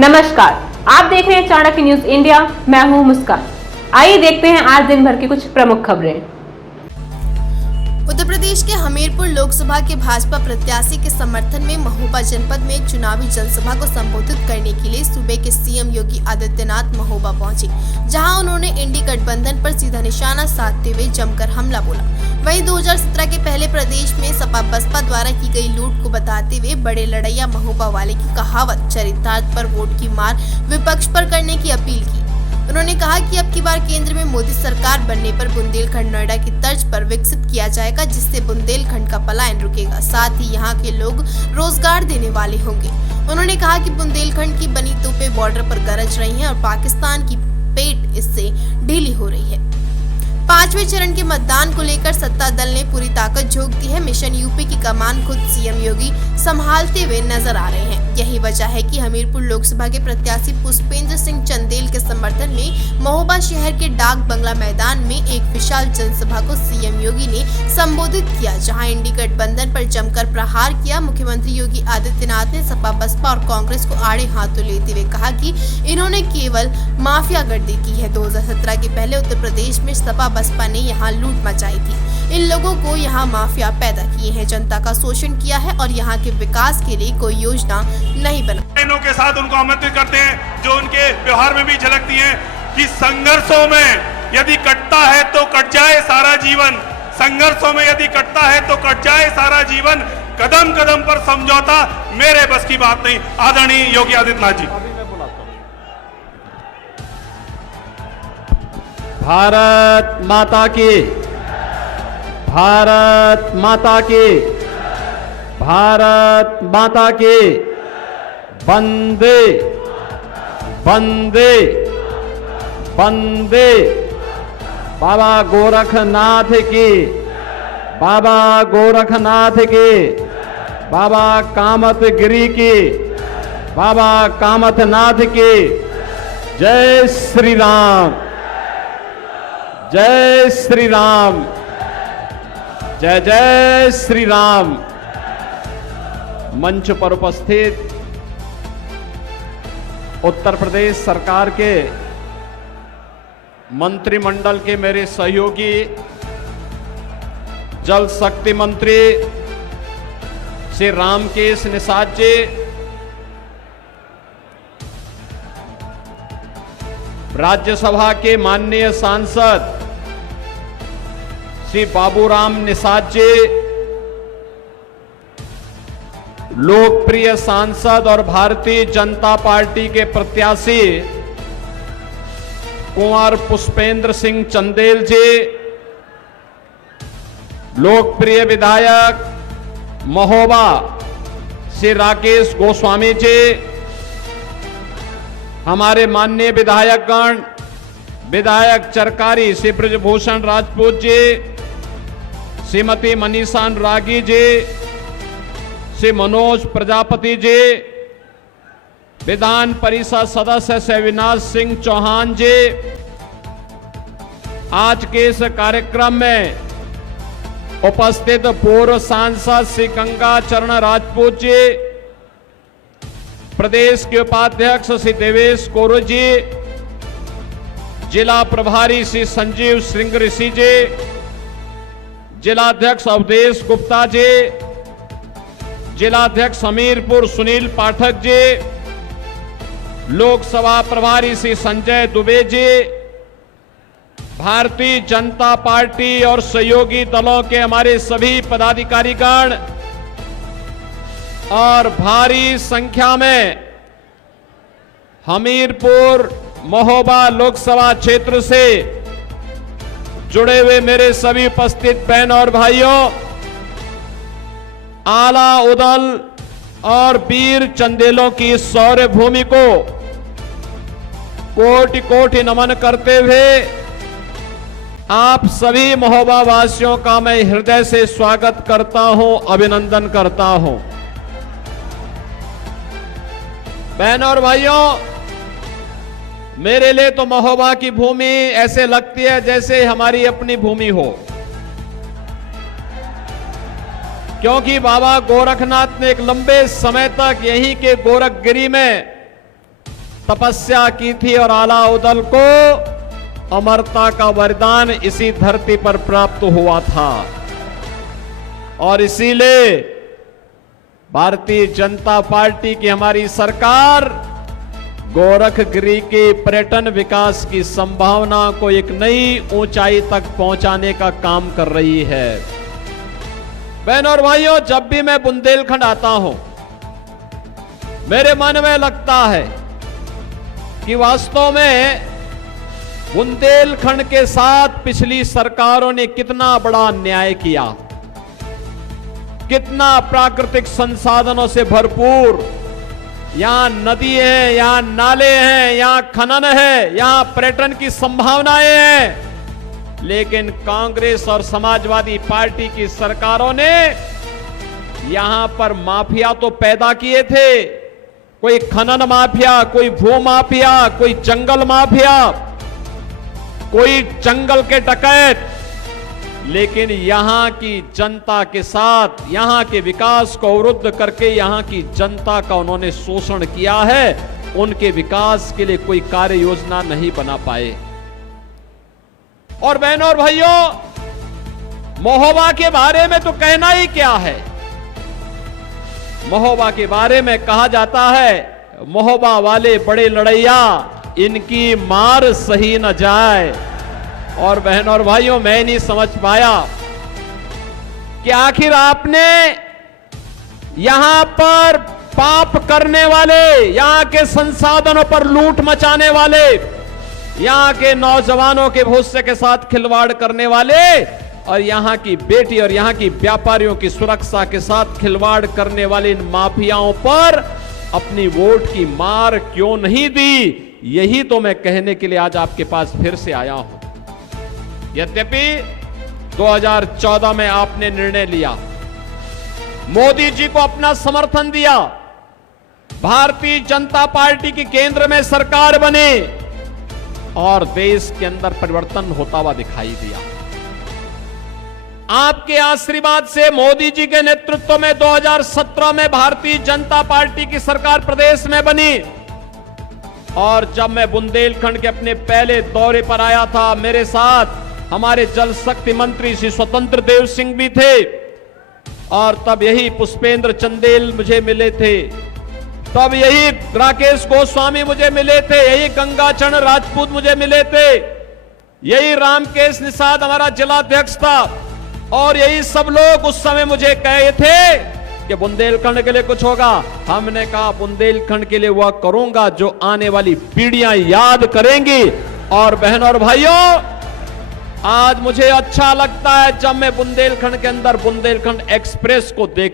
नमस्कार, आप देख रहे हैं चाणक्य न्यूज इंडिया। मैं हूं मुस्कान। आइए देखते हैं आज दिन भर की कुछ प्रमुख खबरें। उत्तर प्रदेश के हमीरपुर लोकसभा के भाजपा प्रत्याशी के समर्थन में महोबा जनपद में एक चुनावी जनसभा को संबोधित करने के लिए सूबे के सीएम योगी आदित्यनाथ महोबा पहुंचे, जहां उन्होंने इंडी गठबंधन पर सीधा निशाना साधते हुए जमकर हमला बोला। वहीं 2017 के पहले प्रदेश में सपा बसपा द्वारा की गई लूट को बताते हुए बड़े लड़ैया महोबा वाले की कहावत चरितार्थ पर वोट की मार विपक्ष पर करने की अपील की। उन्होंने कहा कि अब की बार केंद्र में मोदी सरकार बनने पर बुंदेलखंड नोएडा की तर्ज पर विकसित किया जाएगा, जिससे बुंदेलखंड का पलायन रुकेगा, साथ ही यहाँ के लोग रोजगार देने वाले होंगे। उन्होंने कहा कि बुंदेलखंड की बनी तोपें बॉर्डर पर गरज रही हैं और पाकिस्तान की पेट इससे ढीली हो रही है। 5वें चरण के मतदान को लेकर सत्ता दल ने पूरी ताकत झोंक दी है। मिशन यूपी की कमान खुद सीएम योगी संभालते हुए नजर आ रहे हैं। यही वजह है कि हमीरपुर लोकसभा के प्रत्याशी पुष्पेंद्र सिंह चंदेल के समर्थन में महोबा शहर के डाक बंगला मैदान में एक विशाल जनसभा को सीएम योगी ने संबोधित किया, जहां इंडी गठबंधन पर जमकर प्रहार किया। मुख्यमंत्री योगी आदित्यनाथ ने सपा बसपा और कांग्रेस को आड़े हाथों लेते हुए कहा कि इन्होंने केवल माफियागर्दी की है। 2017 के पहले उत्तर प्रदेश में सपा बसपा ने यहाँ लूट मचाई थी। इन लोगों को यहाँ माफिया पैदा किए हैं, जनता का शोषण किया है और यहाँ के विकास के लिए कोई योजना नहीं बना। बहनों के साथ उनको आमंत्रित करते हैं, जो उनके व्यवहार में भी झलकती हैं कि संघर्षों में यदि कटता है तो कट जाए सारा जीवन, संघर्षों में यदि कटता है तो कट जाए सारा जीवन, कदम कदम पर समझौता मेरे बस की बात नहीं। आदरणीय योगी आदित्यनाथ जी। भारत माता की, भारत माता की, भारत माता की, वंदे वंदे वंदे। बाबा गोरखनाथ की, बाबा गोरखनाथ की, बाबा कामतगिरी की, बाबा कामतनाथ की। जय श्री राम, जय श्री राम, जय जय श्री राम। मंच पर उपस्थित उत्तर प्रदेश सरकार के मंत्रिमंडल के मेरे सहयोगी जल शक्ति मंत्री श्री रामकेश निषाद जी, राज्यसभा के माननीय सांसद श्री बाबूराम निषाद जी, लोकप्रिय सांसद और भारतीय जनता पार्टी के प्रत्याशी कुंवर पुष्पेंद्र सिंह चंदेल जी, लोकप्रिय विधायक महोबा श्री राकेश गोस्वामी जी, हमारे माननीय विधायकगण, विधायक चरकारी श्री ब्रजभूषण राजपूत जी, श्रीमती मनीषा अनुरागी जी, श्री मनोज प्रजापति जी, विधान परिषद सदस्य श्री अविनाश सिंह चौहान जी। आज के इस कार्यक्रम में उपस्थित पूर्व सांसद श्री गंगा चरण राजपूत जी, प्रदेश के उपाध्यक्ष श्री देवेश कोरो जी, जिला प्रभारी श्री संजीव सिंह ऋषि जी, जिलाध्यक्ष अवधेश गुप्ता जी, जिलाध्यक्ष हमीरपुर सुनील पाठक जी, लोकसभा प्रभारी श्री संजय दुबे जी, भारतीय जनता पार्टी और सहयोगी दलों के हमारे सभी पदाधिकारीगण और भारी संख्या में हमीरपुर महोबा लोकसभा क्षेत्र से जुड़े हुए मेरे सभी उपस्थित बहन और भाइयों, आला उदल और वीर चंदेलों की शौर्य भूमि को कोटि कोटि नमन करते हुए आप सभी महोबा वासियों का मैं हृदय से स्वागत करता हूं, अभिनंदन करता हूं। बहनों और भाइयों, मेरे लिए तो महोबा की भूमि ऐसे लगती है जैसे हमारी अपनी भूमि हो, क्योंकि बाबा गोरखनाथ ने एक लंबे समय तक यहीं के गोरखगिरी में तपस्या की थी और अलाउद्दीन को अमरता का वरदान इसी धरती पर प्राप्त हुआ था। और इसीलिए भारतीय जनता पार्टी की हमारी सरकार गोरखगिरी के पर्यटन विकास की संभावना को एक नई ऊंचाई तक पहुंचाने का काम कर रही है। बहनों और भाइयों, जब भी मैं बुंदेलखंड आता हूं, मेरे मन में लगता है कि वास्तव में बुंदेलखंड के साथ पिछली सरकारों ने कितना बड़ा अन्याय किया, कितना प्राकृतिक संसाधनों से भरपूर, यहां नदी है, यहां नाले हैं, यहां खनन है, यहां पर्यटन की संभावनाएं हैं, लेकिन कांग्रेस और समाजवादी पार्टी की सरकारों ने यहां पर माफिया तो पैदा किए थे, कोई खनन माफिया, कोई भू माफिया, कोई जंगल माफिया, कोई जंगल के डकैत, लेकिन यहां की जनता के साथ यहां के विकास को अवरुद्ध करके यहां की जनता का उन्होंने शोषण किया है। उनके विकास के लिए कोई कार्य योजना नहीं बना पाए। और बहनों और भाइयों, महोबा के बारे में तो कहना ही क्या है। महोबा के बारे में कहा जाता है, महोबा वाले बड़े लड़ैया, इनकी मार सही न जाए। और बहनों और भाइयों, मैं नहीं समझ पाया कि आखिर आपने यहां पर पाप करने वाले, यहां के संसाधनों पर लूट मचाने वाले, यहां के नौजवानों के भविष्य के साथ खिलवाड़ करने वाले और यहां की बेटी और यहां की व्यापारियों की सुरक्षा के साथ खिलवाड़ करने वाले इन माफियाओं पर अपनी वोट की मार क्यों नहीं दी, यही तो मैं कहने के लिए आज आपके पास फिर से आया हूं। यद्यपि 2014 में आपने निर्णय लिया, मोदी जी को अपना समर्थन दिया, भारतीय जनता पार्टी की केंद्र में सरकार बने और देश के अंदर परिवर्तन होता हुआ दिखाई दिया। आपके आशीर्वाद से मोदी जी के नेतृत्व में 2017 में भारतीय जनता पार्टी की सरकार प्रदेश में बनी। और जब मैं बुंदेलखंड के अपने पहले दौरे पर आया था, मेरे साथ हमारे जल शक्ति मंत्री श्री स्वतंत्र देव सिंह भी थे और तब यही पुष्पेंद्र चंदेल मुझे मिले थे, तब यही राकेश गोस्वामी मुझे मिले थे, यही गंगाचरण राजपूत मुझे मिले थे, यही रामकेश निषाद हमारा जिलाध्यक्ष था और यही सब लोग उस समय मुझे कहे थे कि बुंदेलखंड के लिए कुछ होगा। हमने कहा बुंदेलखंड के लिए वह करूंगा जो आने वाली पीढ़ियां याद करेंगी। और बहनों और भाइयों, आज मुझे अच्छा लगता है जब मैं बुंदेलखंड के अंदर बुंदेलखंड एक्सप्रेस को देख